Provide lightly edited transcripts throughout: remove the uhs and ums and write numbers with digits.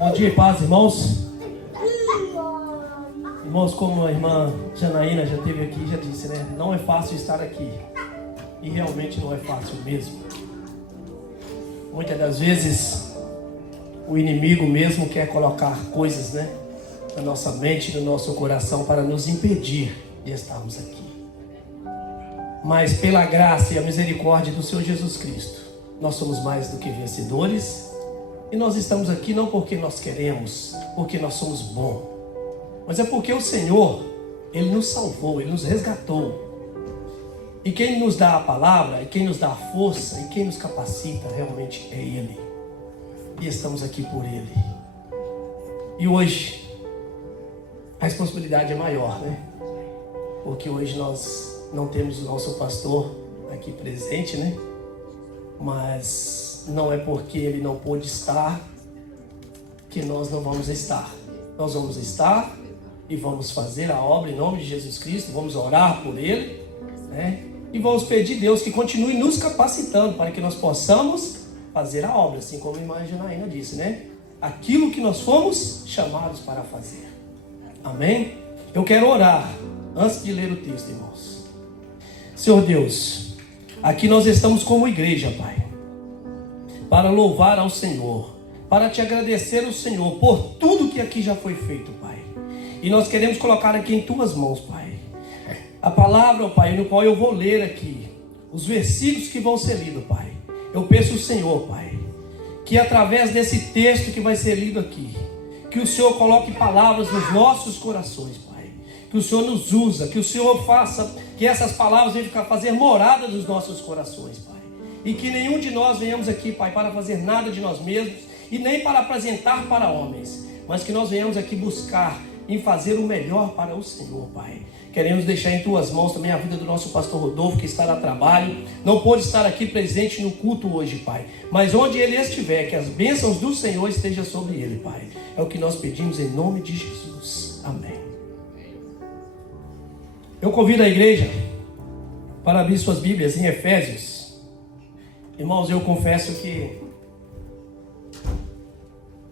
Bom dia e paz, irmãos. Irmãos, como a irmã Janaína já esteve aqui, já disse, né? Não é fácil estar aqui. E realmente não é fácil mesmo. Muitas das vezes, o inimigo mesmo quer colocar coisas, né? Na nossa mente, no nosso coração, para nos impedir de estarmos aqui. Mas pela graça e a misericórdia do Senhor Jesus Cristo, nós somos mais do que vencedores. E nós estamos aqui não porque nós queremos, porque nós somos bons, mas é porque o Senhor, Ele nos salvou, Ele nos resgatou. E quem nos dá a palavra, e quem nos dá a força, e quem nos capacita realmente é Ele. E estamos aqui por Ele. E hoje, a responsabilidade é maior, né? Porque hoje nós não temos o nosso pastor aqui presente, né? Mas não é porque ele não pôde estar que nós não vamos estar. Nós vamos estar e vamos fazer a obra em nome de Jesus Cristo. Vamos orar por ele, né? E vamos pedir a Deus que continue nos capacitando para que nós possamos fazer a obra, assim como a irmã Janaína disse, né? Aquilo que nós fomos chamados para fazer. Amém? Eu quero orar antes de ler o texto, irmãos. Senhor Deus, aqui nós estamos como igreja, Pai, para louvar ao Senhor, para te agradecer ao Senhor por tudo que aqui já foi feito, Pai. E nós queremos colocar aqui em tuas mãos, Pai, a palavra, Pai, no qual eu vou ler aqui, os versículos que vão ser lidos, Pai. Eu peço ao Senhor, Pai, que através desse texto que vai ser lido aqui, que o Senhor coloque palavras nos nossos corações, Pai. Que o Senhor nos usa, que o Senhor faça que essas palavras venham fazer morada nos nossos corações, Pai. E que nenhum de nós venhamos aqui, Pai, para fazer nada de nós mesmos e nem para apresentar para homens, mas que nós venhamos aqui buscar em fazer o melhor para o Senhor, Pai. Queremos deixar em tuas mãos também a vida do nosso pastor Rodolfo, que está a trabalho, não pôde estar aqui presente no culto hoje, Pai, mas onde ele estiver, que as bênçãos do Senhor estejam sobre ele, Pai. É o que nós pedimos em nome de Jesus. Amém. Eu convido a igreja para abrir suas Bíblias em Efésios. Irmãos, eu confesso que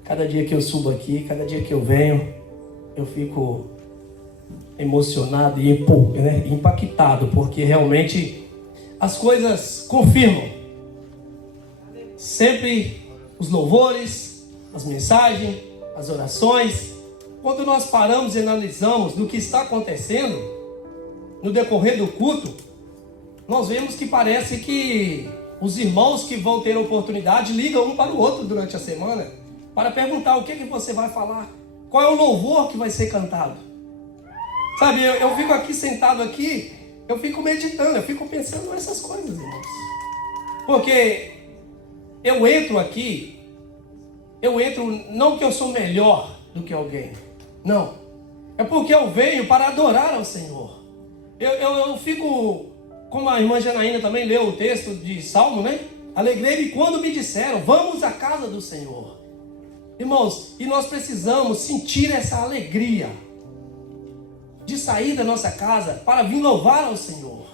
cada dia que eu subo aqui, cada dia que eu venho, eu fico emocionado e impactado, porque realmente as coisas confirmam. Sempre os louvores, as mensagens, as orações, quando nós paramos e analisamos do que está acontecendo no decorrer do culto, nós vemos que parece que os irmãos que vão ter a oportunidade ligam um para o outro durante a semana para perguntar o que você vai falar, qual é o louvor que vai ser cantado. Sabe, eu fico aqui sentado aqui, eu fico meditando, eu fico pensando nessas coisas, irmãos. Porque eu entro aqui, não que eu sou melhor do que alguém, não. É porque eu venho para adorar ao Senhor. Eu fico, como a irmã Janaína também leu o texto de Salmo, né? Alegrei-me quando me disseram, vamos à casa do Senhor. Irmãos, e nós precisamos sentir essa alegria de sair da nossa casa para vir louvar ao Senhor.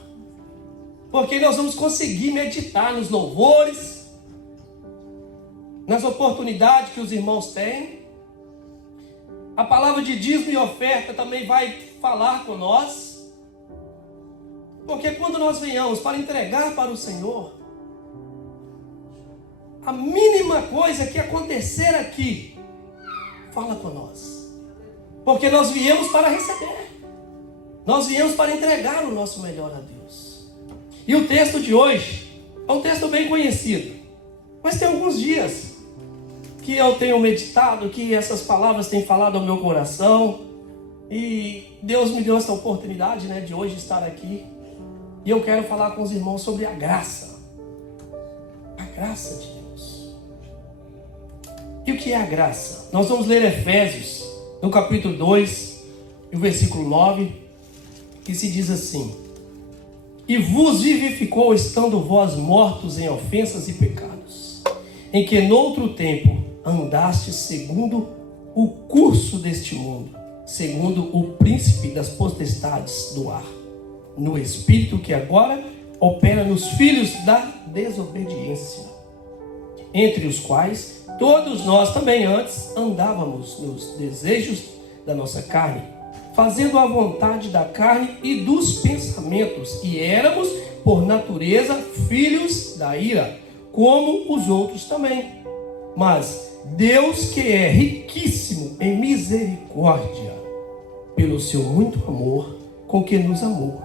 Porque nós vamos conseguir meditar nos louvores, nas oportunidades que os irmãos têm. A palavra de dízimo e oferta também vai falar com nós. Porque quando nós venhamos para entregar para o Senhor, a mínima coisa que acontecer aqui, fala com nós. Porque nós viemos para receber. Nós viemos para entregar o nosso melhor a Deus. E o texto de hoje é um texto bem conhecido. Mas tem alguns dias que eu tenho meditado, que essas palavras têm falado ao meu coração. E Deus me deu essa oportunidade, né, de hoje estar aqui. E eu quero falar com os irmãos sobre a graça. A graça de Deus. E o que é a graça? Nós vamos ler Efésios, no capítulo 2, no versículo 9, que se diz assim: E vos vivificou, estando vós mortos em ofensas e pecados, em que noutro tempo andastes segundo o curso deste mundo, segundo o príncipe das potestades do ar, no espírito que agora opera nos filhos da desobediência, entre os quais todos nós também antes andávamos nos desejos da nossa carne, fazendo a vontade da carne e dos pensamentos, e éramos, por natureza, filhos da ira, como os outros também. Mas Deus, que é riquíssimo em misericórdia, pelo seu muito amor com que nos amou,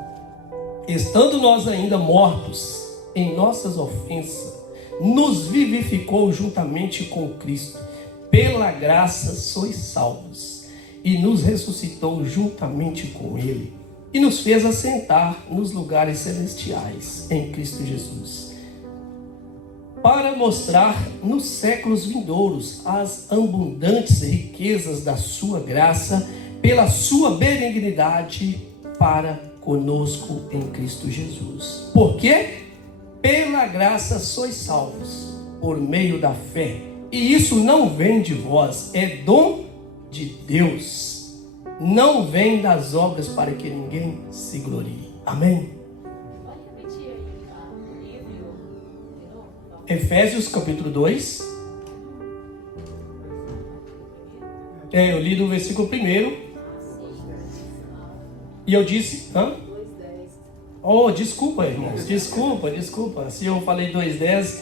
estando nós ainda mortos em nossas ofensas, nos vivificou juntamente com Cristo. Pela graça sois salvos, e nos ressuscitou juntamente com Ele, e nos fez assentar nos lugares celestiais em Cristo Jesus, para mostrar nos séculos vindouros as abundantes riquezas da sua graça, pela sua benignidade para conosco em Cristo Jesus. Porque pela graça sois salvos, por meio da fé. E isso não vem de vós, é dom de Deus. Não vem das obras para que ninguém se glorie. Amém? Pode repetir aí o livro de novo? Efésios capítulo 2. Eu li do versículo 1. E eu disse... Oh, desculpa, irmãos. Desculpa. Se eu falei 2:10,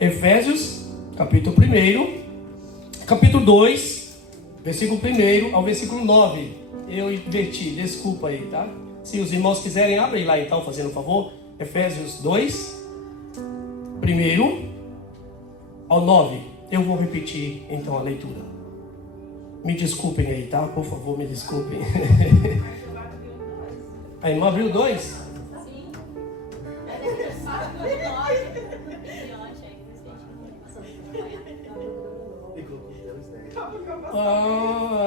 Efésios, capítulo 1, capítulo 2, versículo 1 ao versículo 9. Eu inverti, desculpa aí, tá? Se os irmãos quiserem, abrem lá então, fazendo um favor. Efésios 2, 1 ao 9. Eu vou repetir então a leitura. Me desculpem aí, tá? Por favor, me desculpem. A irmã abriu 2?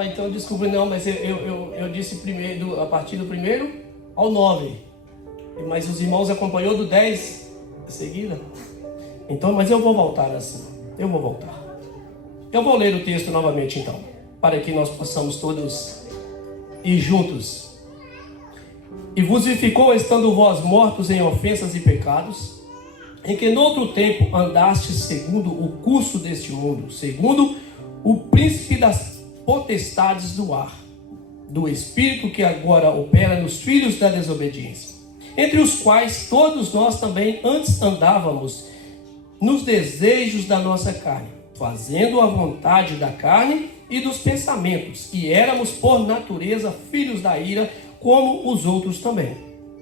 Então desculpe, não, mas eu disse primeiro, a partir do 1 ao 9. Mas os irmãos acompanhou do 10 em seguida. Então, mas eu vou voltar assim. Eu vou ler o texto novamente então, para que nós possamos todos ir juntos. E vos vivificou, estando vós mortos em ofensas e pecados, em que noutro tempo andastes segundo o curso deste mundo, segundo o príncipe das potestades do ar, do espírito que agora opera nos filhos da desobediência, entre os quais todos nós também antes andávamos nos desejos da nossa carne, fazendo a vontade da carne e dos pensamentos, e éramos por natureza filhos da ira, como os outros também.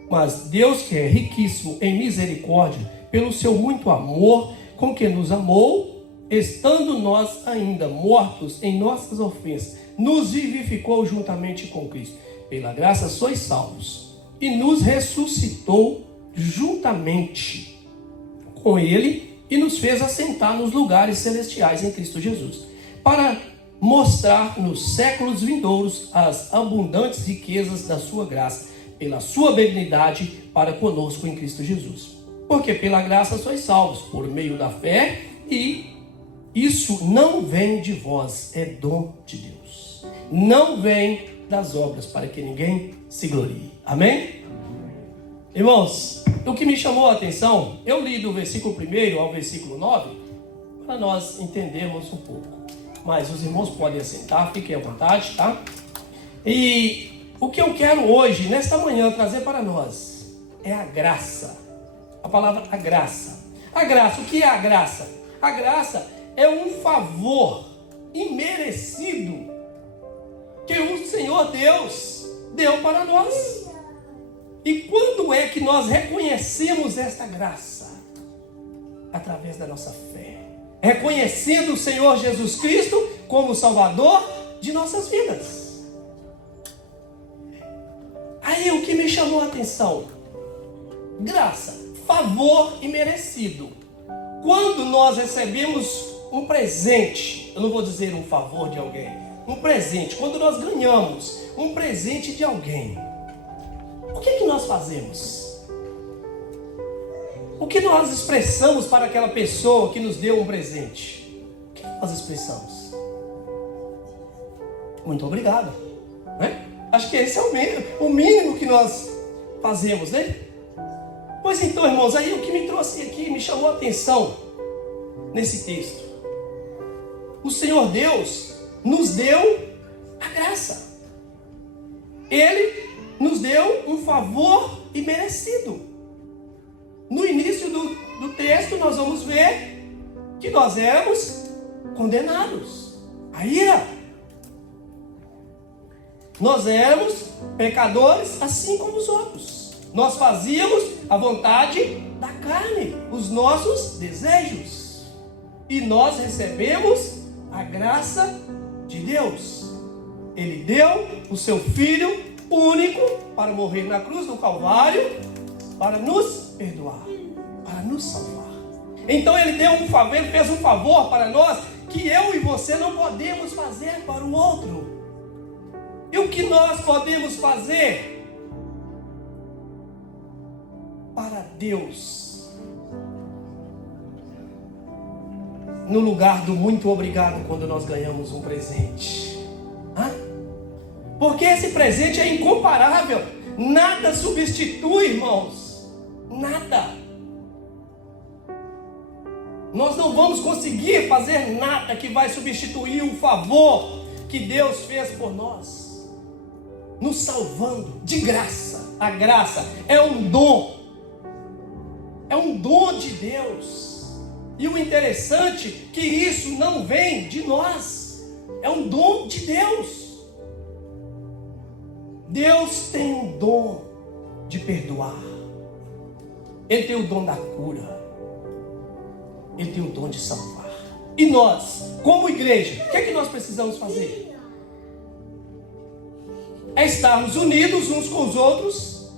Mas Deus, que é riquíssimo em misericórdia, pelo seu muito amor com que nos amou, estando nós ainda mortos em nossas ofensas, nos vivificou juntamente com Cristo. Pela graça sois salvos, e nos ressuscitou juntamente com Ele, e nos fez assentar nos lugares celestiais em Cristo Jesus, para mostrar nos séculos vindouros as abundantes riquezas da sua graça, pela sua benignidade para conosco em Cristo Jesus. Porque pela graça sois salvos, por meio da fé, e isso não vem de vós, é dom de Deus. Não vem das obras, para que ninguém se glorie. Amém? Irmãos, o que me chamou a atenção, eu li do versículo 1 ao versículo 9, para nós entendermos um pouco. Mas os irmãos podem assentar, fiquem à vontade, tá? E o que eu quero hoje, nesta manhã, trazer para nós é a graça. A palavra a graça. A graça, o que é a graça? A graça é um favor imerecido que o Senhor Deus deu para nós. E quando é que nós reconhecemos esta graça? Através da nossa fé. Reconhecendo o Senhor Jesus Cristo como Salvador de nossas vidas. Aí o que me chamou a atenção? Graça, favor imerecido. Quando nós recebemos um presente, eu não vou dizer um favor de alguém, um presente, quando nós ganhamos um presente de alguém, o que nós fazemos? O que nós expressamos para aquela pessoa que nos deu um presente? O que nós expressamos? Muito obrigado, né? Acho que esse é o mínimo que nós fazemos, né? Pois então, irmãos, aí o que me trouxe aqui, me chamou a atenção nesse texto, o Senhor Deus nos deu a graça. Ele nos deu um favor imerecido. No início do texto nós vamos ver que nós éramos condenados à ira. Nós éramos pecadores assim como os outros. Nós fazíamos a vontade da carne, os nossos desejos. E nós recebemos a graça de Deus. Ele deu o seu Filho único para morrer na cruz do Calvário, para nos perdoar, para nos salvar. Então ele deu um favor, ele fez um favor para nós que eu e você não podemos fazer para o outro. E o que nós podemos fazer para Deus? No lugar do muito obrigado quando nós ganhamos um presente. Porque esse presente é incomparável. Nada substitui, irmãos. Nada. Nós não vamos conseguir fazer nada que vai substituir o favor que Deus fez por nós, nos salvando de graça. A graça é um dom. É um dom de Deus. E o interessante é que isso não vem de nós. É um dom de Deus. Deus tem um dom de perdoar. Ele tem o dom da cura. Ele tem o dom de salvar. E nós, como igreja, o que é que nós precisamos fazer? É estarmos unidos uns com os outros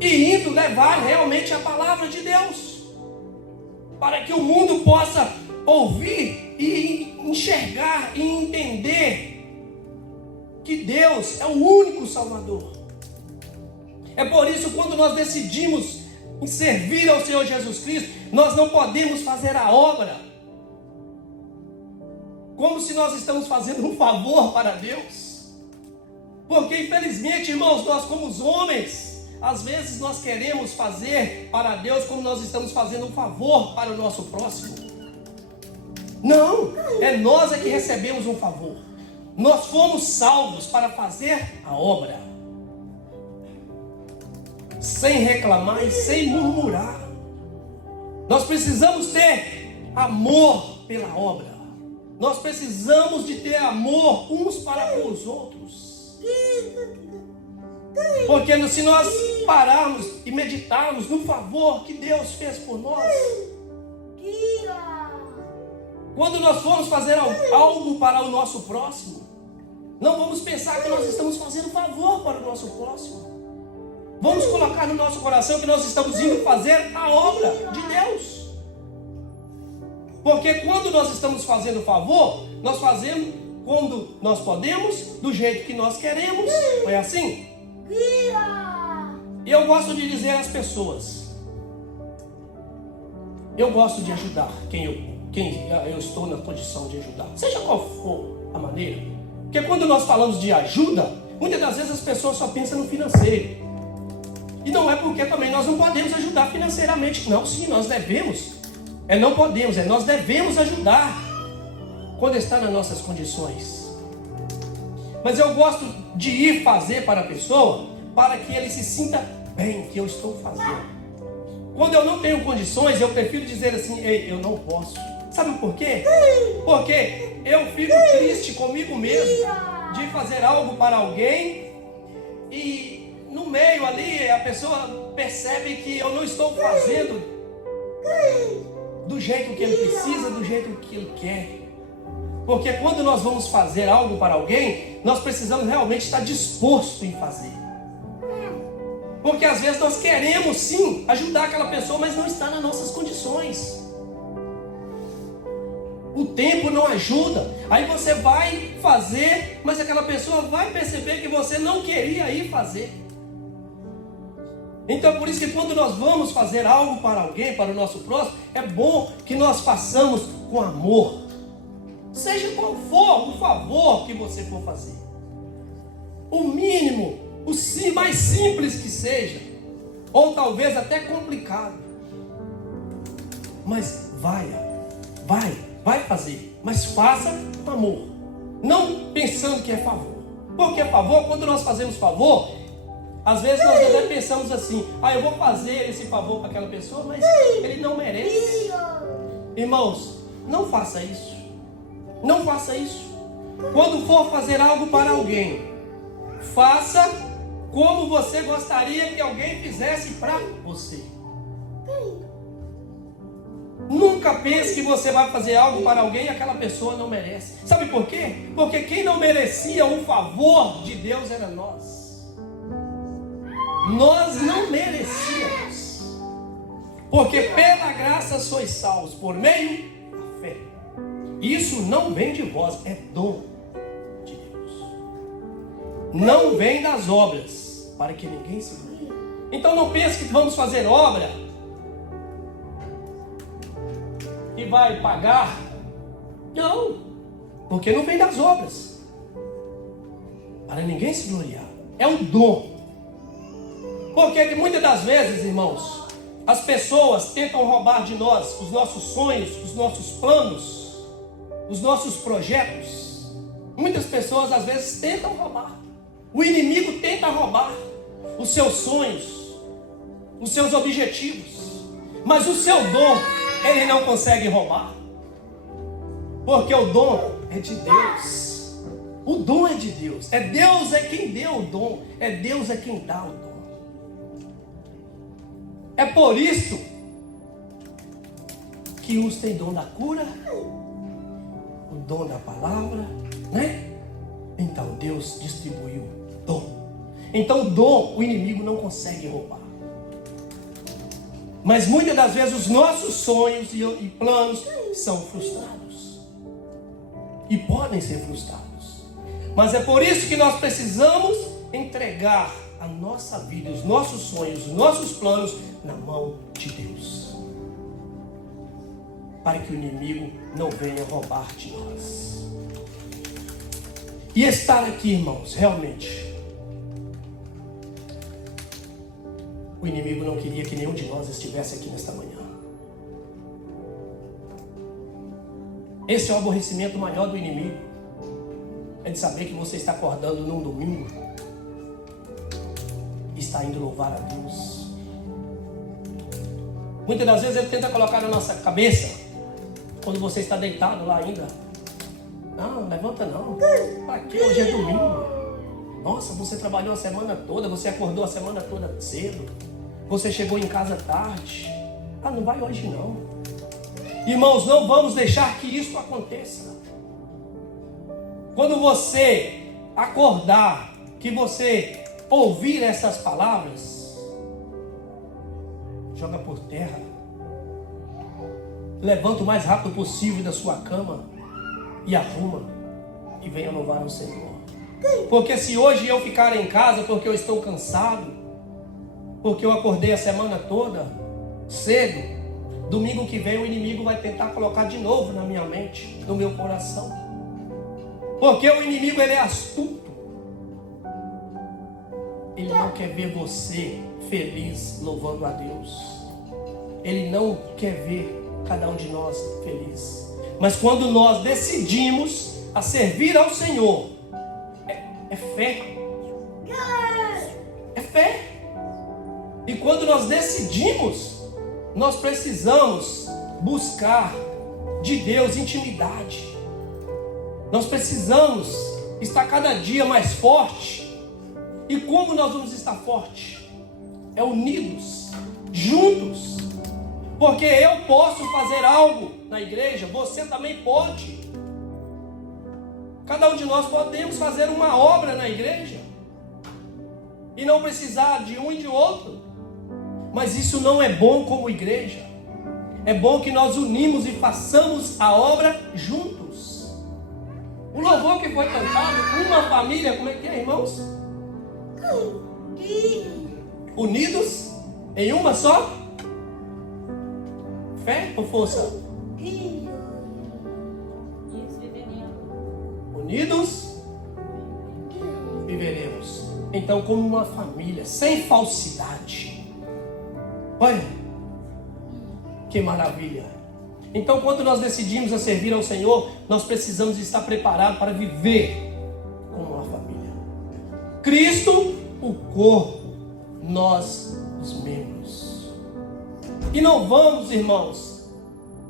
e indo levar realmente a palavra de Deus, para que o mundo possa ouvir e enxergar e entender que Deus é o único Salvador. É por isso, quando nós decidimos em servir ao Senhor Jesus Cristo, nós não podemos fazer a obra como se nós estamos fazendo um favor para Deus. Porque infelizmente, irmãos, nós como os homens, às vezes nós queremos fazer para Deus como nós estamos fazendo um favor para o nosso próximo. Não, é nós que recebemos um favor. Nós fomos salvos para fazer a obra, sem reclamar e sem murmurar. Nós precisamos ter amor pela obra. Nós precisamos de ter amor uns para com os outros. Porque se nós pararmos e meditarmos no favor que Deus fez por nós, quando nós formos fazer algo para o nosso próximo, não vamos pensar que nós estamos fazendo favor para o nosso próximo. Vamos colocar no nosso coração que nós estamos indo fazer a obra de Deus. Porque quando nós estamos fazendo favor, nós fazemos quando nós podemos, do jeito que nós queremos. Não é assim? E eu gosto de dizer às pessoas, eu gosto de ajudar quem eu estou na condição de ajudar, seja qual for a maneira. Porque quando nós falamos de ajuda, muitas das vezes as pessoas só pensam no financeiro. E não é porque também nós não podemos ajudar financeiramente. Não, sim, nós devemos. Não podemos, nós devemos ajudar quando está nas nossas condições. Mas eu gosto de ir fazer para a pessoa, para que ele se sinta bem, que eu estou fazendo. Quando eu não tenho condições, eu prefiro dizer assim, ei, eu não posso. Sabe por quê? Porque eu fico triste comigo mesmo de fazer algo para alguém e no meio ali a pessoa percebe que eu não estou fazendo do jeito que ele precisa, do jeito que ele quer. Porque quando nós vamos fazer algo para alguém, nós precisamos realmente estar disposto em fazer. Porque às vezes nós queremos sim ajudar aquela pessoa, mas não está nas nossas condições. O tempo não ajuda. Aí você vai fazer, mas aquela pessoa vai perceber que você não queria ir fazer. Então por isso que quando nós vamos fazer algo para alguém, para o nosso próximo, é bom que nós façamos com amor. Seja qual for o favor que você for fazer. O mínimo, mais simples que seja, ou talvez até complicado. Mas vai fazer. mas faça com amor, não pensando que é favor. Porque favor, quando nós fazemos favor, às vezes nós até pensamos assim: eu vou fazer esse favor para aquela pessoa, mas ele não merece. Irmãos, não faça isso. Não faça isso. Quando for fazer algo para alguém, faça como você gostaria que alguém fizesse para você. Nunca pense que você vai fazer algo para alguém e aquela pessoa não merece. Sabe por quê? Porque quem não merecia o favor de Deus era nós. Nós não merecíamos. Porque pela graça sois salvos por meio da fé. Isso não vem de vós, é dom de Deus. Não vem das obras, para que ninguém se glorie. Então não pense que vamos fazer obra e vai pagar. Não, porque não vem das obras, para ninguém se gloriar. É um dom. Porque muitas das vezes, irmãos, as pessoas tentam roubar de nós os nossos sonhos, os nossos planos, os nossos projetos. Muitas pessoas às vezes tentam roubar. O inimigo tenta roubar os seus sonhos, os seus objetivos. Mas o seu dom, ele não consegue roubar. Porque o dom é de Deus. O dom é de Deus. É Deus é quem deu o dom. É Deus é quem dá o dom. É por isso que uns têm dom da cura, o dom da palavra, né? Então Deus distribuiu dom. Então o dom, o inimigo não consegue roubar. Mas muitas das vezes os nossos sonhos e planos são frustrados. E podem ser frustrados. Mas é por isso que nós precisamos entregar a nossa vida, os nossos sonhos, os nossos planos na mão de Deus. Para que o inimigo não venha roubar de nós. E estar aqui, irmãos, realmente, o inimigo não queria que nenhum de nós estivesse aqui nesta manhã. Esse é o aborrecimento maior do inimigo. É de saber que você está acordando num domingo e está indo louvar a Deus. Muitas das vezes ele tenta colocar na nossa cabeça, quando você está deitado lá ainda: não, levanta não. Para que hoje é domingo? Nossa, você trabalhou a semana toda, você acordou a semana toda cedo, você chegou em casa tarde. Não vai hoje não. Irmãos, não vamos deixar que isso aconteça. Quando você acordar, que você ouvir essas palavras, joga por terra. Levanta o mais rápido possível da sua cama e arruma e venha louvar o Senhor. Porque se hoje eu ficar em casa porque eu estou cansado, porque eu acordei a semana toda cedo, domingo que vem o inimigo vai tentar colocar de novo na minha mente, no meu coração. Porque o inimigo, ele é astuto. Ele não quer ver você feliz louvando a Deus. Ele não quer ver cada um de nós feliz. Mas quando nós decidimos a servir ao Senhor, é fé. É fé. E quando nós decidimos, nós precisamos buscar de Deus intimidade. Nós precisamos estar cada dia mais forte. E como nós vamos estar fortes? É unidos, juntos. Porque eu posso fazer algo na igreja, você também pode. Cada um de nós podemos fazer uma obra na igreja e não precisar de um e de outro. Mas isso não é bom como igreja. É bom que nós unimos e façamos a obra juntos. O louvor que foi cantado, uma família, como é que é, irmãos? Unidos em uma só fé ou força? Unidos viveremos. Então, como uma família, sem falsidade. Olha, que maravilha. Então, quando nós decidimos a servir ao Senhor, nós precisamos estar preparados para viver como uma família. Cristo, o corpo, nós, os membros. E não vamos, irmãos,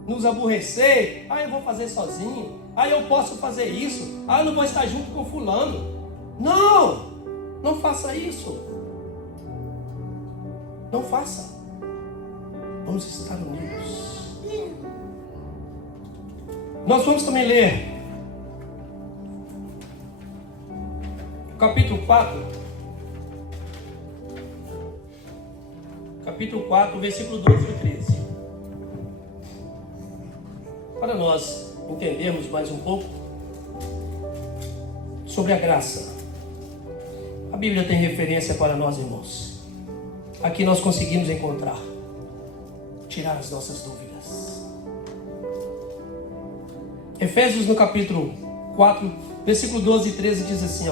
nos aborrecer. Eu vou fazer sozinho. Eu posso fazer isso. Eu não vou estar junto com fulano. Não faça isso. Não faça. Vamos estar unidos. Nós vamos também ler capítulo 4, versículo 12 e 13. Para nós entendermos mais um pouco sobre a graça. A Bíblia tem referência para nós, irmãos. Aqui nós conseguimos encontrar, tirar as nossas dúvidas. Efésios no capítulo 4, versículo 12 e 13 diz assim,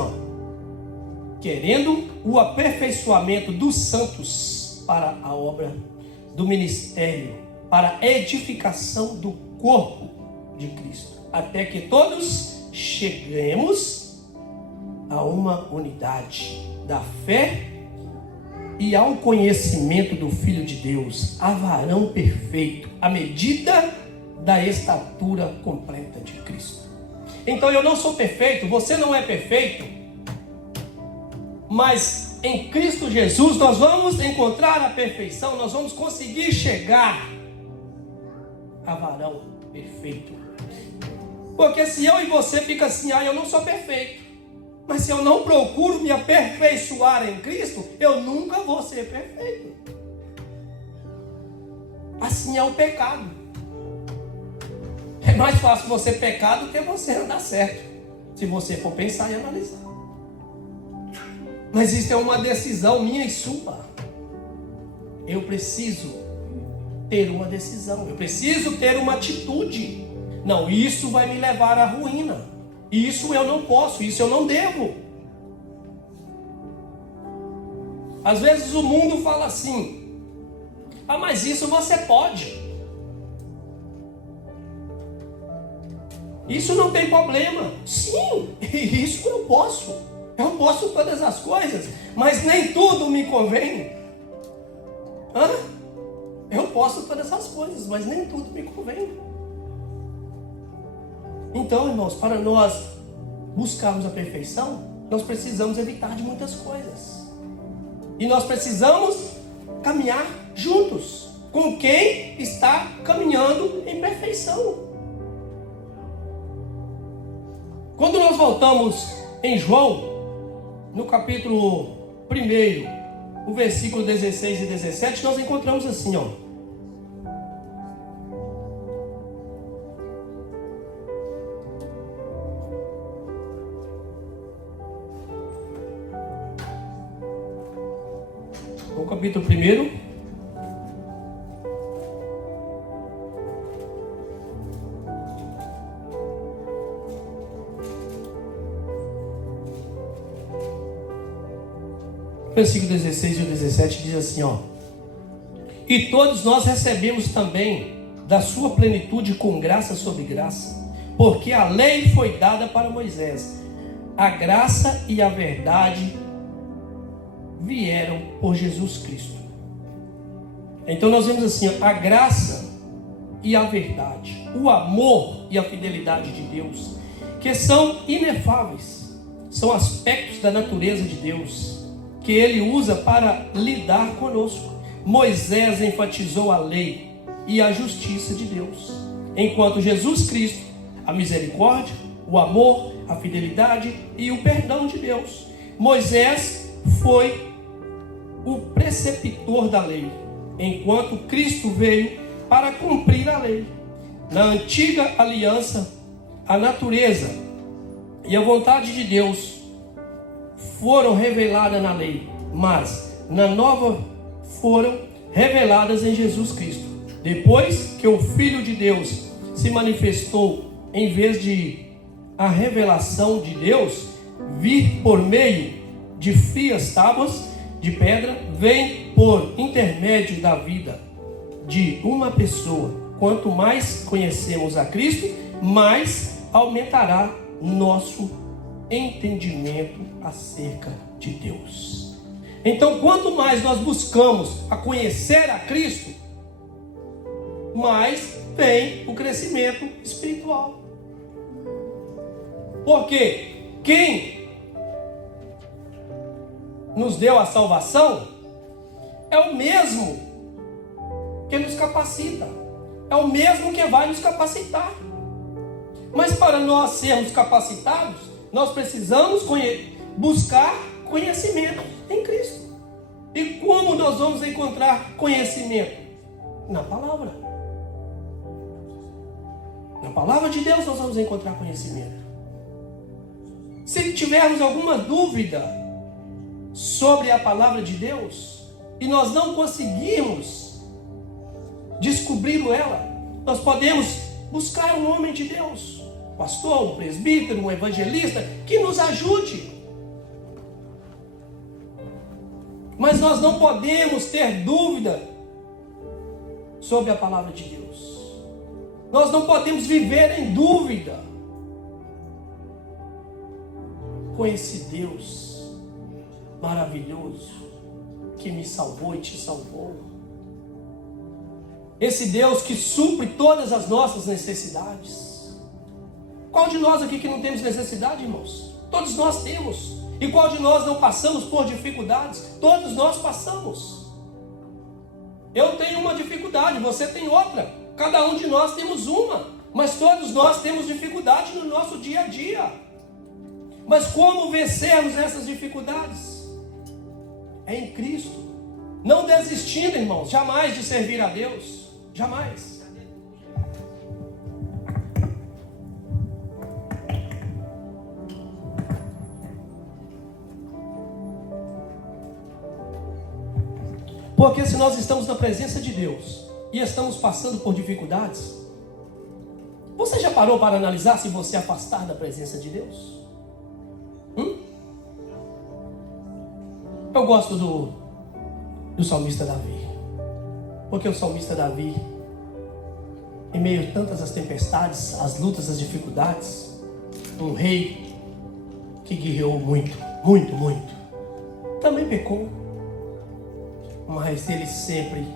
querendo o aperfeiçoamento dos santos para a obra do ministério, para a edificação do corpo de Cristo, até que todos cheguemos a uma unidade da fé e ao conhecimento do Filho de Deus, a varão perfeito, à medida da estatura completa de Cristo. Então eu não sou perfeito, você não é perfeito, mas em Cristo Jesus nós vamos encontrar a perfeição, nós vamos conseguir chegar a varão perfeito. Porque se eu e você fica assim, eu não sou perfeito, mas se eu não procuro me aperfeiçoar em Cristo, eu nunca vou ser perfeito. Assim é o pecado. É mais fácil você pecar do que você andar certo, se você for pensar e analisar. Mas isso é uma decisão minha e sua. Eu preciso ter uma decisão, eu preciso ter uma atitude. Não, isso vai me levar à ruína. Isso eu não posso, isso eu não devo. Às vezes o mundo fala assim, mas isso você pode. Isso não tem problema. Sim, isso eu posso. Eu posso todas as coisas, mas nem tudo me convém. Eu posso todas as coisas, mas nem tudo me convém. Então, irmãos, para nós buscarmos a perfeição, nós precisamos evitar de muitas coisas. E nós precisamos caminhar juntos com quem está caminhando em perfeição. Quando nós voltamos em João, no capítulo 1, o versículo 16 e 17, nós encontramos assim, o capítulo 1, versículo 16 e 17 diz assim, e todos nós recebemos também da sua plenitude com graça sobre graça, porque a lei foi dada para Moisés, a graça e a verdade vieram por Jesus Cristo. Então nós vemos assim, a graça e a verdade, o amor e a fidelidade de Deus, que são inefáveis, são aspectos da natureza de Deus, que Ele usa para lidar conosco. Moisés enfatizou a lei e a justiça de Deus, enquanto Jesus Cristo, a misericórdia, o amor, a fidelidade e o perdão de Deus. Moisés foi o preceptor da lei, enquanto Cristo veio para cumprir a lei. Na antiga aliança, a natureza e a vontade de Deus foram reveladas na lei, mas na nova foram reveladas em Jesus Cristo. Depois que o Filho de Deus se manifestou, em vez de a revelação de Deus vir por meio de frias tábuas de pedra, vem por intermédio da vida de uma pessoa, quanto mais conhecemos a Cristo, mais aumentará nosso entendimento acerca de Deus. Então, quanto mais nós buscamos a conhecer a Cristo, mais vem o crescimento espiritual. Porque quem nos deu a salvação é o mesmo que nos capacita, é o mesmo que vai nos capacitar. Mas para nós sermos capacitados, nós precisamos buscar conhecimento em Cristo. E como nós vamos encontrar conhecimento? Na palavra. Na palavra de Deus nós vamos encontrar conhecimento. Se tivermos alguma dúvida sobre a palavra de Deus e nós não conseguirmos descobrir ela, nós podemos buscar um homem de Deus, um pastor, um presbítero, um evangelista, que nos ajude. Mas nós não podemos ter dúvida sobre a palavra de Deus. Nós não podemos viver em dúvida com esse Deus maravilhoso que me salvou e te salvou. Esse Deus que supre todas as nossas necessidades. Qual de nós aqui que não temos necessidade, irmãos? Todos nós temos. E qual de nós não passamos por dificuldades? Todos nós passamos. Eu tenho uma dificuldade, você tem outra. Cada um de nós temos uma. Mas todos nós temos dificuldade no nosso dia a dia. Mas como vencermos essas dificuldades? É em Cristo. Não desistindo, irmãos, jamais de servir a Deus. Jamais. Porque se nós estamos na presença de Deus e estamos passando por dificuldades, você já parou para analisar se você afastar da presença de Deus? Eu gosto do salmista Davi, porque o salmista Davi, em meio a tantas as tempestades, as lutas, as dificuldades, um rei que guerreou muito, também pecou, mas ele sempre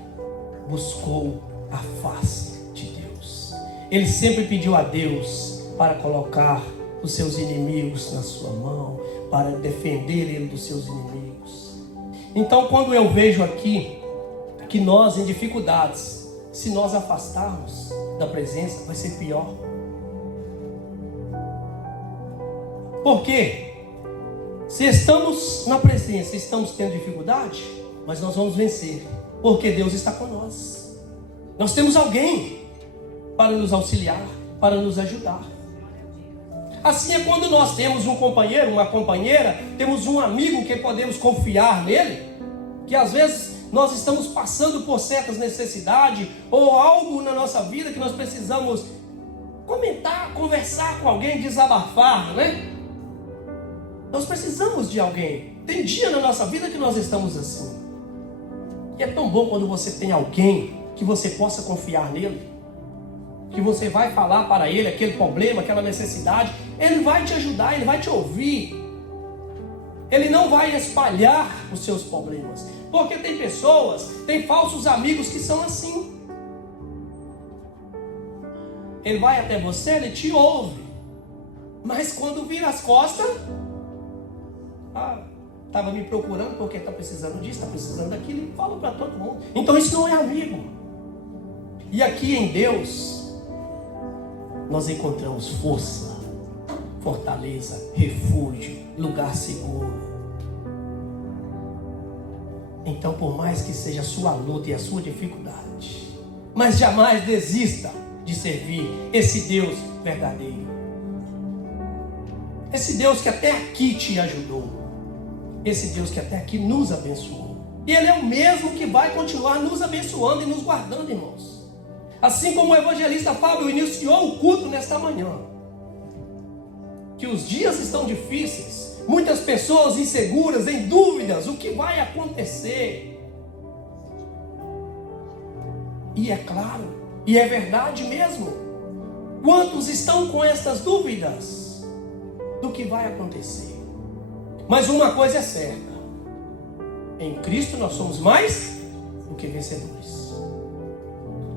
buscou a face de Deus. Ele sempre pediu a Deus para colocar os seus inimigos na sua mão, para defender ele dos seus inimigos. Então, quando eu vejo aqui que nós em dificuldades, se nós afastarmos da presença, vai ser pior. Por quê? Se estamos na presença, estamos tendo dificuldade, mas nós vamos vencer, porque Deus está com nós. Nós temos alguém para nos auxiliar, para nos ajudar. Assim é quando nós temos um companheiro, uma companheira, temos um amigo que podemos confiar nele, que às vezes nós estamos passando por certas necessidades, ou algo na nossa vida que nós precisamos comentar, conversar com alguém, desabafar, né? Nós precisamos de alguém. Tem dia na nossa vida que nós estamos assim. E é tão bom quando você tem alguém que você possa confiar nele, que você vai falar para ele aquele problema, aquela necessidade, ele vai te ajudar, ele vai te ouvir, ele não vai espalhar os seus problemas, porque tem pessoas, tem falsos amigos que são assim. Ele vai até você, ele te ouve, mas quando vira as costas, estava me procurando porque está precisando disso, está precisando daquilo, e fala para todo mundo. Então isso não é amigo. E aqui em Deus nós encontramos força, fortaleza, refúgio, lugar seguro. Então, por mais que seja a sua luta e a sua dificuldade, mas jamais desista de servir esse Deus verdadeiro, esse Deus que até aqui te ajudou, esse Deus que até aqui nos abençoou. E Ele é o mesmo que vai continuar nos abençoando e nos guardando, irmãos. Assim como o evangelista Fábio iniciou o culto nesta manhã, que os dias estão difíceis, muitas pessoas inseguras, em dúvidas, o que vai acontecer. E é claro, E é verdade mesmo. Quantos estão com estas dúvidas do que vai acontecer? Mas uma coisa é certa: em Cristo nós somos mais do que vencedores.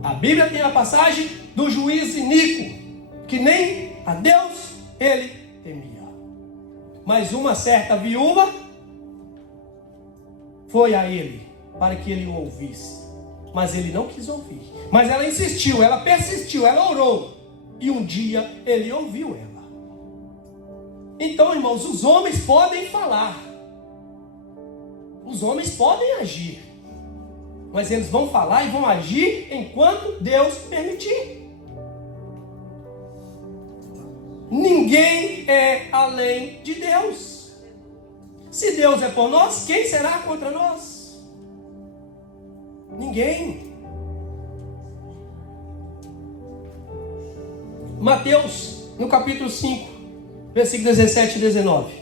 A Bíblia tem a passagem do juiz iníquo, que nem a Deus ele temia. Mas uma certa viúva foi a ele para que ele o ouvisse. Mas ele não quis ouvir. Mas ela insistiu, ela persistiu, ela orou. E um dia ele ouviu ela. Então, irmãos, os homens podem falar. Os homens podem agir. Mas eles vão falar e vão agir enquanto Deus permitir. Ninguém é além de Deus. Se Deus é por nós, quem será contra nós? Ninguém. Mateus, no capítulo 5, versículos 17 e 19.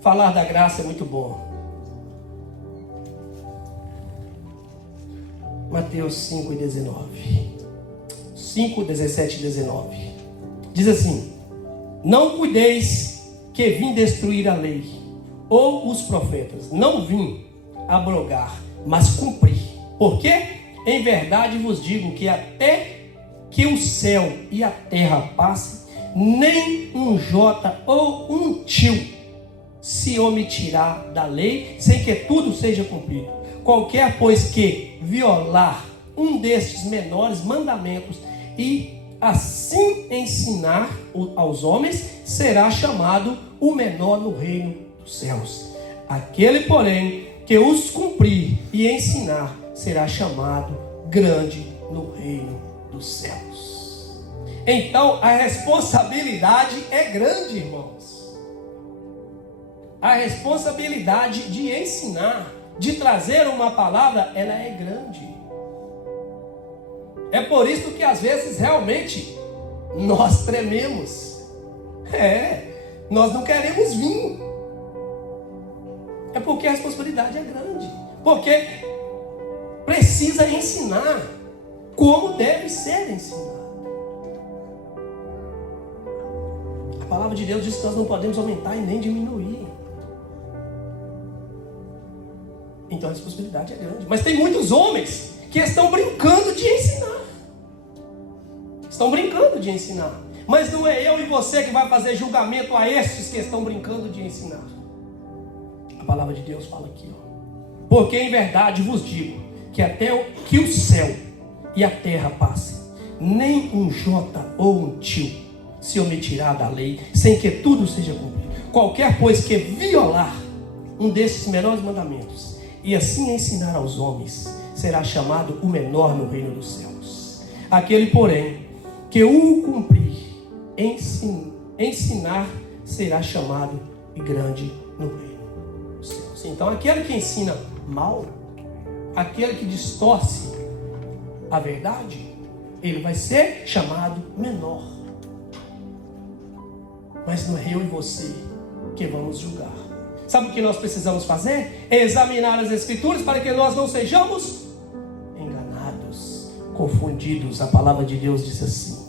Falar da graça é muito bom. Mateus 5 e 19. 5, 17 e 19. Diz assim: não cuideis que vim destruir a lei ou os profetas. Não vim abrogar, mas cumprir. Porque em verdade vos digo que até que o céu e a terra passem, nem um jota ou um tio se omitirá da lei, sem que tudo seja cumprido. Qualquer, pois, que violar um destes menores mandamentos e assim ensinar aos homens, será chamado o menor no reino dos céus. Aquele, porém, que os cumprir e ensinar, será chamado grande no reino dos céus. Então, a responsabilidade é grande, irmãos. A responsabilidade de ensinar, de trazer uma palavra, ela é grande. É por isso que às vezes realmente nós trememos. Nós não queremos vir. É porque a responsabilidade é grande. Porque precisa ensinar como deve ser ensinado. A palavra de Deus diz que nós não podemos aumentar e nem diminuir. Então a responsabilidade é grande. Mas tem muitos homens que estão brincando de ensinar. Estão brincando de ensinar. Mas não é eu e você que vai fazer julgamento a estes que estão brincando de ensinar. A palavra de Deus fala aqui, ó. Porque em verdade vos digo que até que o céu e a terra passem, nem um jota ou um tio se omitirá da lei, sem que tudo seja cumprido. Qualquer, pois, que violar um desses menores mandamentos e assim ensinar aos homens, será chamado o menor no reino dos céus. Aquele, porém, que o cumprir, ensinar, será chamado grande no reino dos céus. Então, aquele que ensina mal, aquele que distorce a verdade, ele vai ser chamado menor. Mas não é eu e você que vamos julgar. Sabe o que nós precisamos fazer? É examinar as Escrituras para que nós não sejamos enganados, confundidos. A palavra de Deus diz assim.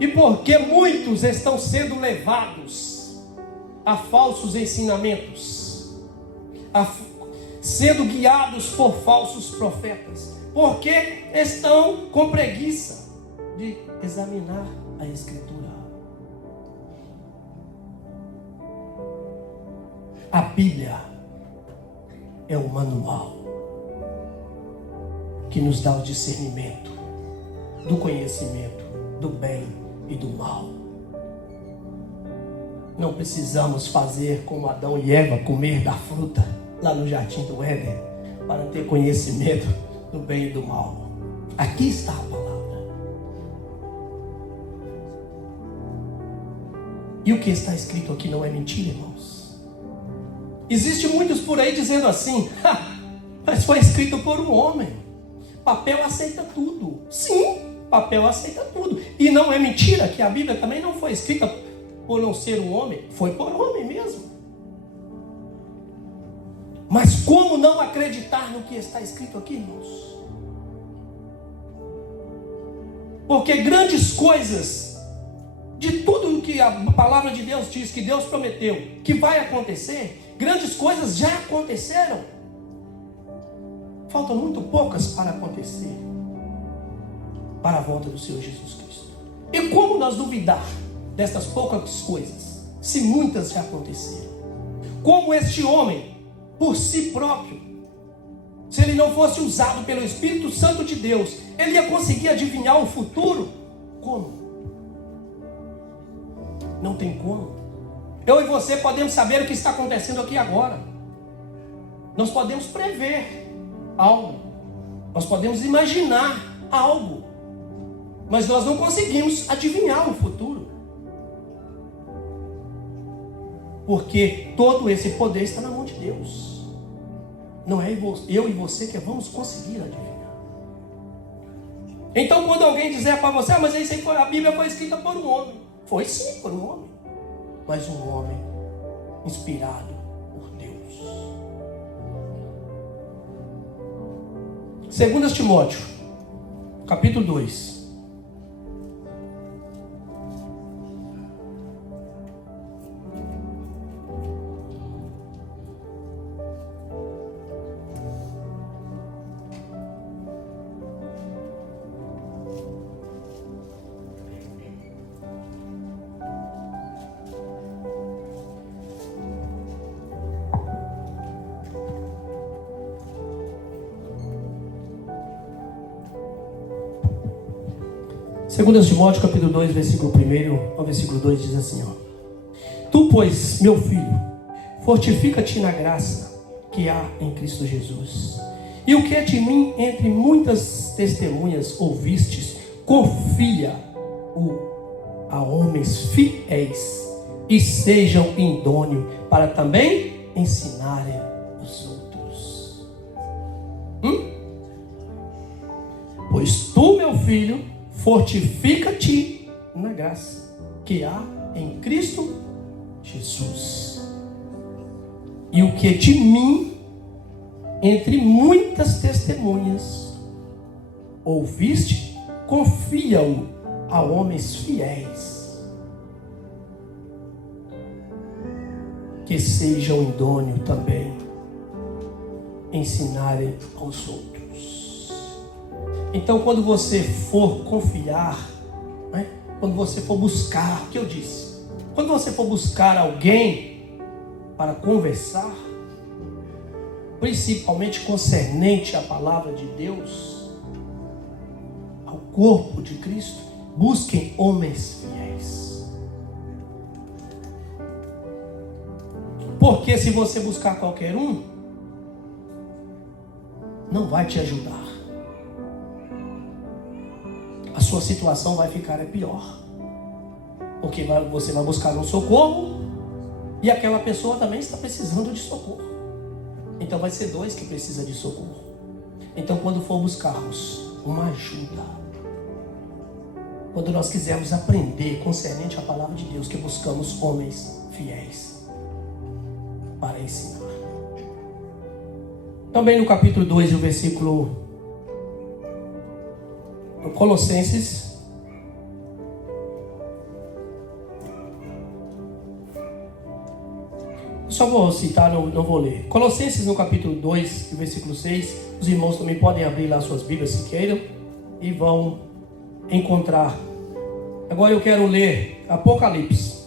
E porque muitos estão sendo levados a falsos ensinamentos, sendo guiados por falsos profetas, porque estão com preguiça de examinar a Escritura. A Bíblia é um manual que nos dá o discernimento do conhecimento do bem e do mal. Não precisamos fazer como Adão e Eva, comer da fruta lá no jardim do Éden para ter conhecimento do bem e do mal. Aqui está a palavra. E o que está escrito aqui não é mentira, irmãos. Existem muitos por aí dizendo assim: mas foi escrito por um homem. Papel aceita tudo. Sim, papel aceita tudo. E não é mentira que a Bíblia também não foi escrita por não ser um homem. Foi por homem mesmo. Mas como não acreditar no que está escrito aqui, irmãos? Porque grandes coisas, de tudo o que a palavra de Deus diz, que Deus prometeu, que vai acontecer, grandes coisas já aconteceram. Faltam muito poucas para acontecer, para a volta do Senhor Jesus Cristo. E como nós duvidar destas poucas coisas, se muitas já aconteceram? Como este homem, por si próprio, se ele não fosse usado pelo Espírito Santo de Deus, ele ia conseguir adivinhar o futuro? Como? Não tem como. Eu e você podemos saber o que está acontecendo aqui agora. Nós podemos prever algo. Nós podemos imaginar algo. Mas nós não conseguimos adivinhar o futuro. Porque todo esse poder está na mão de Deus. Não é eu e você que vamos conseguir adivinhar. Então quando alguém dizer para você, mas isso aí a Bíblia foi escrita por um homem. Foi sim, por um homem. Mas um homem inspirado por Deus. 2 Timóteo, capítulo 2. Segundo Timóteo, capítulo 2, versículo 1 ao versículo 2 diz assim, ó: Tu, pois, meu filho, fortifica-te na graça que há em Cristo Jesus. E o que de mim, entre muitas testemunhas, ouvistes, confia-o a homens fiéis, e sejam idôneos para também ensinarem os outros. Pois tu, meu filho, fortifica-te na graça que há em Cristo Jesus. E o que de mim, entre muitas testemunhas, ouviste, confia-o a homens fiéis, que sejam idôneos também ensinarem aos outros. Então, quando você for confiar, né? Quando você for buscar, o que eu disse? Quando você for buscar alguém para conversar, principalmente concernente à palavra de Deus, ao corpo de Cristo, busquem homens fiéis. Porque se você buscar qualquer um, não vai te ajudar. A sua situação vai ficar pior. Porque você vai buscar um socorro e aquela pessoa também está precisando de socorro. Então vai ser dois que precisam de socorro. Então quando for buscarmos uma ajuda, quando nós quisermos aprender concernente à palavra de Deus, que buscamos homens fiéis para ensinar. Também no capítulo 2, o versículo Colossenses, só vou citar, não vou ler. Colossenses no capítulo 2, versículo 6. Os irmãos também podem abrir lá suas Bíblias se queiram e vão encontrar. Agora eu quero ler Apocalipse,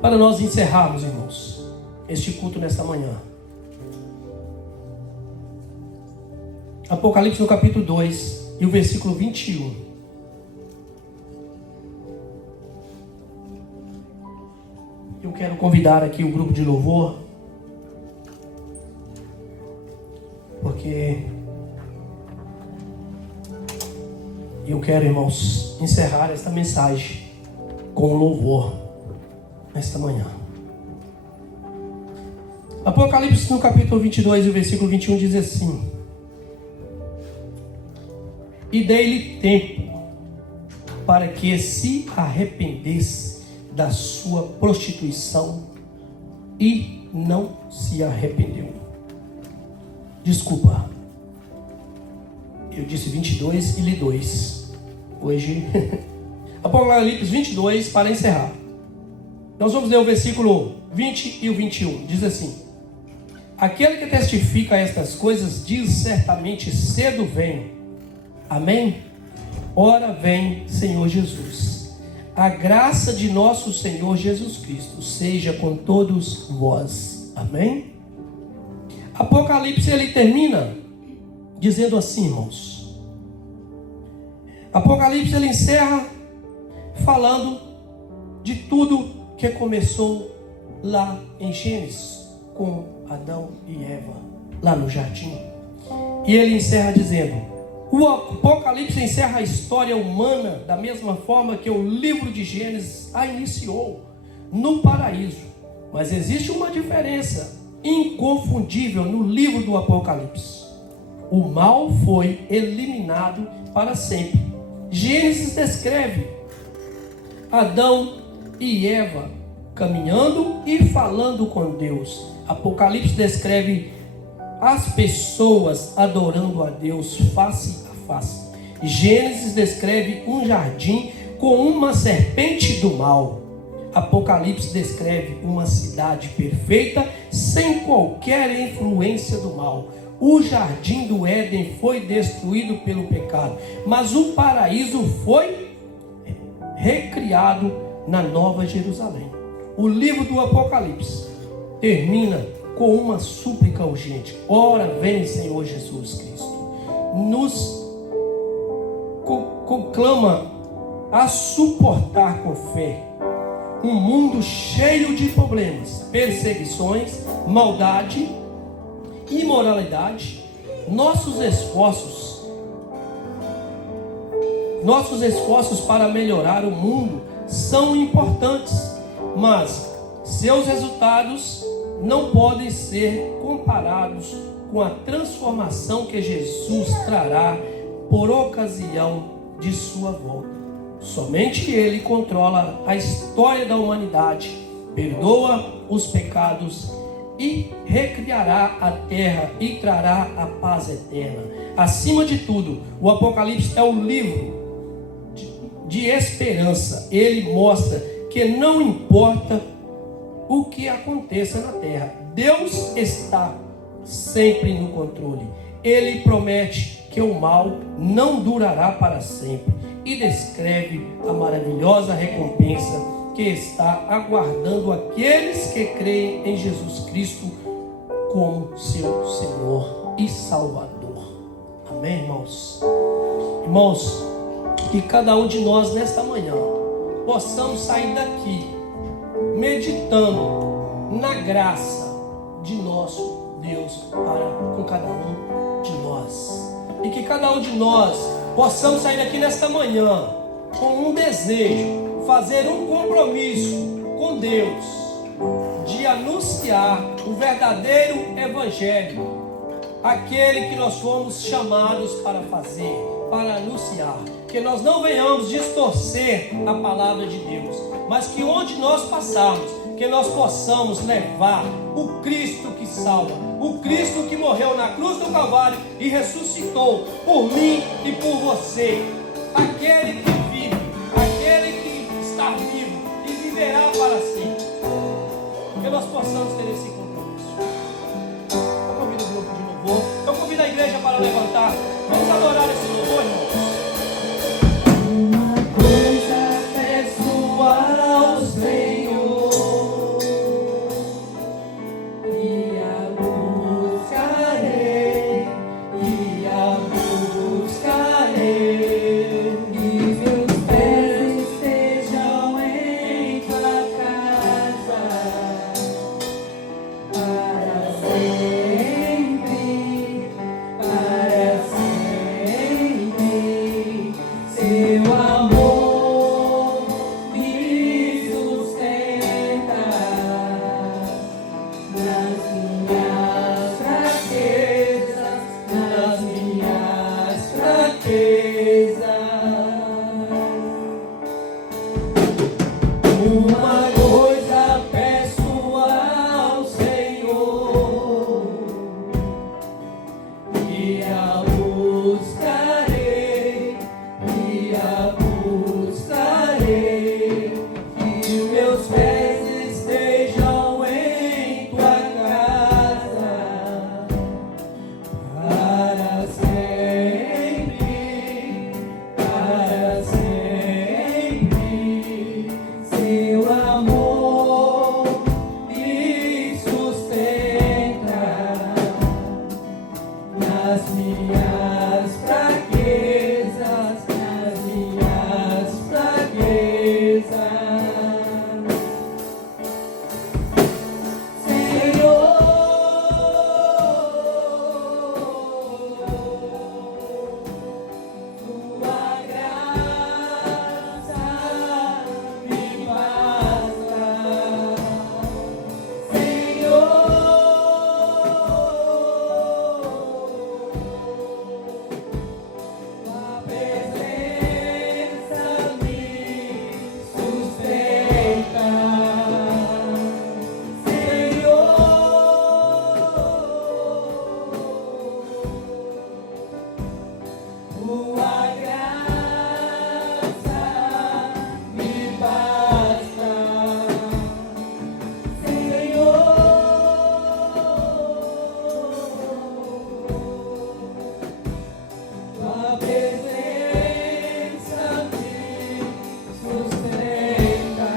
para nós encerrarmos, irmãos, este culto nesta manhã. Apocalipse no capítulo 2 e o versículo 21. Eu quero convidar aqui o grupo de louvor, porque eu quero, irmãos, encerrar esta mensagem com louvor nesta manhã. Apocalipse no capítulo 22 e o versículo 21 diz assim: E dei-lhe tempo para que se arrependesse da sua prostituição, e não se arrependeu. Desculpa. Eu disse 22 e li 2. Hoje. Apocalipse 22, para encerrar. Nós vamos ler o versículo 20 e o 21. Diz assim: aquele que testifica estas coisas diz certamente: cedo vem. Amém? Ora vem, Senhor Jesus. A graça de nosso Senhor Jesus Cristo seja com todos vós. Amém? Apocalipse, ele termina dizendo assim, irmãos. Apocalipse, ele encerra falando de tudo que começou lá em Gênesis, com Adão e Eva, lá no jardim. E ele encerra dizendo: o Apocalipse encerra a história humana da mesma forma que o livro de Gênesis a iniciou, no paraíso. Mas existe uma diferença inconfundível no livro do Apocalipse: o mal foi eliminado para sempre. Gênesis descreve Adão e Eva caminhando e falando com Deus. Apocalipse descreve as pessoas adorando a Deus face a face. Gênesis descreve um jardim com uma serpente do mal. Apocalipse descreve uma cidade perfeita sem qualquer influência do mal. O jardim do Éden foi destruído pelo pecado, mas o paraíso foi recriado na Nova Jerusalém. O livro do Apocalipse termina com uma súplica urgente: ora vem, Senhor Jesus Cristo. Nos conclama a suportar com fé um mundo cheio de problemas, perseguições, maldade, imoralidade. Nossos esforços para melhorar o mundo são importantes, mas seus resultados não podem ser comparados com a transformação que Jesus trará por ocasião de sua volta. Somente Ele controla a história da humanidade, perdoa os pecados e recriará a terra e trará a paz eterna. Acima de tudo, o Apocalipse é um livro de esperança. Ele mostra que não importa o que aconteça na terra, Deus está sempre no controle. Ele promete que o mal não durará para sempre e descreve a maravilhosa recompensa que está aguardando aqueles que creem em Jesus Cristo como seu Senhor e Salvador. Amém, irmãos? Irmãos, que cada um de nós nesta manhã possamos sair daqui meditando na graça de nosso Deus para com cada um de nós. E que cada um de nós possamos sair daqui nesta manhã com um desejo, fazer um compromisso com Deus de anunciar o verdadeiro evangelho, aquele que nós fomos chamados para fazer, para anunciar. Que nós não venhamos distorcer a palavra de Deus, mas que onde nós passarmos, que nós possamos levar o Cristo que salva, o Cristo que morreu na cruz do Calvário e ressuscitou por mim e por você, aquele que vive, aquele que está vivo e viverá para sempre. Que nós possamos ter esse compromisso. Eu convido o grupo de louvor, eu convido a igreja para levantar. Vamos adorar esse louvor, irmãos. Ao Senhor e a buscarei, e meus pés estejam em tua casa para sempre, para sempre. Tua graça me basta, Senhor. Tua presença me sustenta.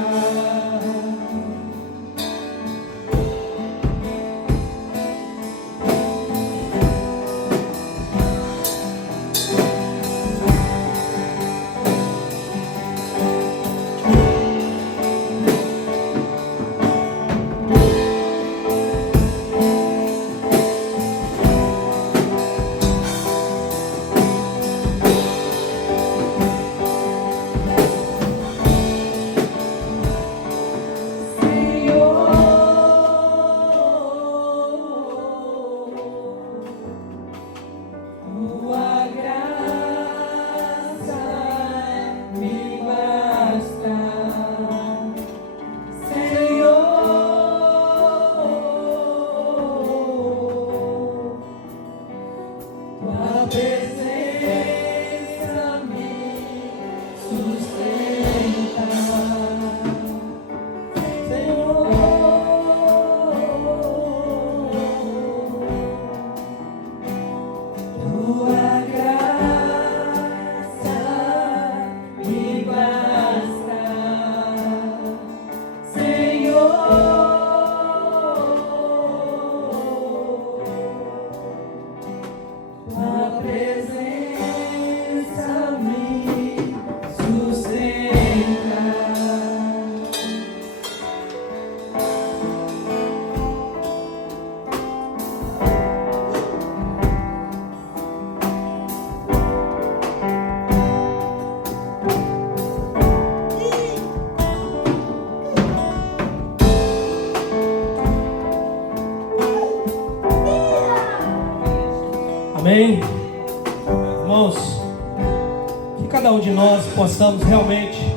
Tua graça me basta, Senhor. Tua presença me sustenta, Senhor. Tua graça me basta, Senhor. Tua presença me sustenta. Amém? Irmãos, que cada um de nós possamos realmente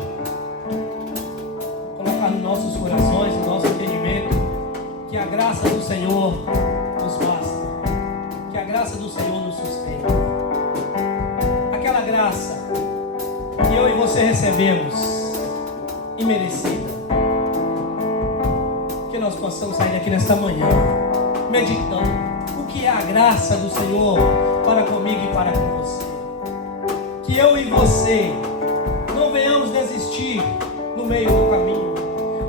colocar nos nossos corações, no nosso entendimento, que a graça do Senhor nos basta, que a graça do Senhor nos sustenta. Aquela graça que eu e você recebemos, imerecida, que nós possamos sair daqui nesta manhã, meditando o que é a graça do Senhor para comigo e para com você. Que eu e você não venhamos desistir no meio do caminho,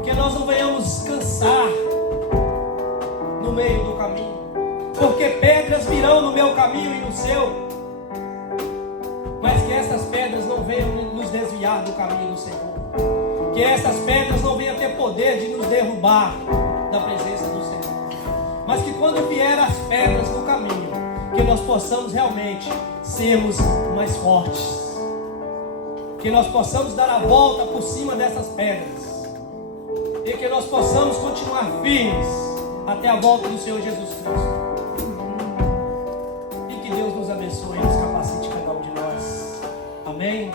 que nós não venhamos cansar no meio do caminho, porque pedras virão no meu caminho e no seu, mas que essas pedras não venham nos desviar do caminho do Senhor, que essas pedras não venham ter poder de nos derrubar da presença do Senhor, mas que quando vier as pedras no caminho, que nós possamos realmente sermos mais fortes, que nós possamos dar a volta por cima dessas pedras, e que nós possamos continuar firmes até a volta do Senhor Jesus Cristo. E que Deus nos abençoe e nos capacite cada um de nós. Amém?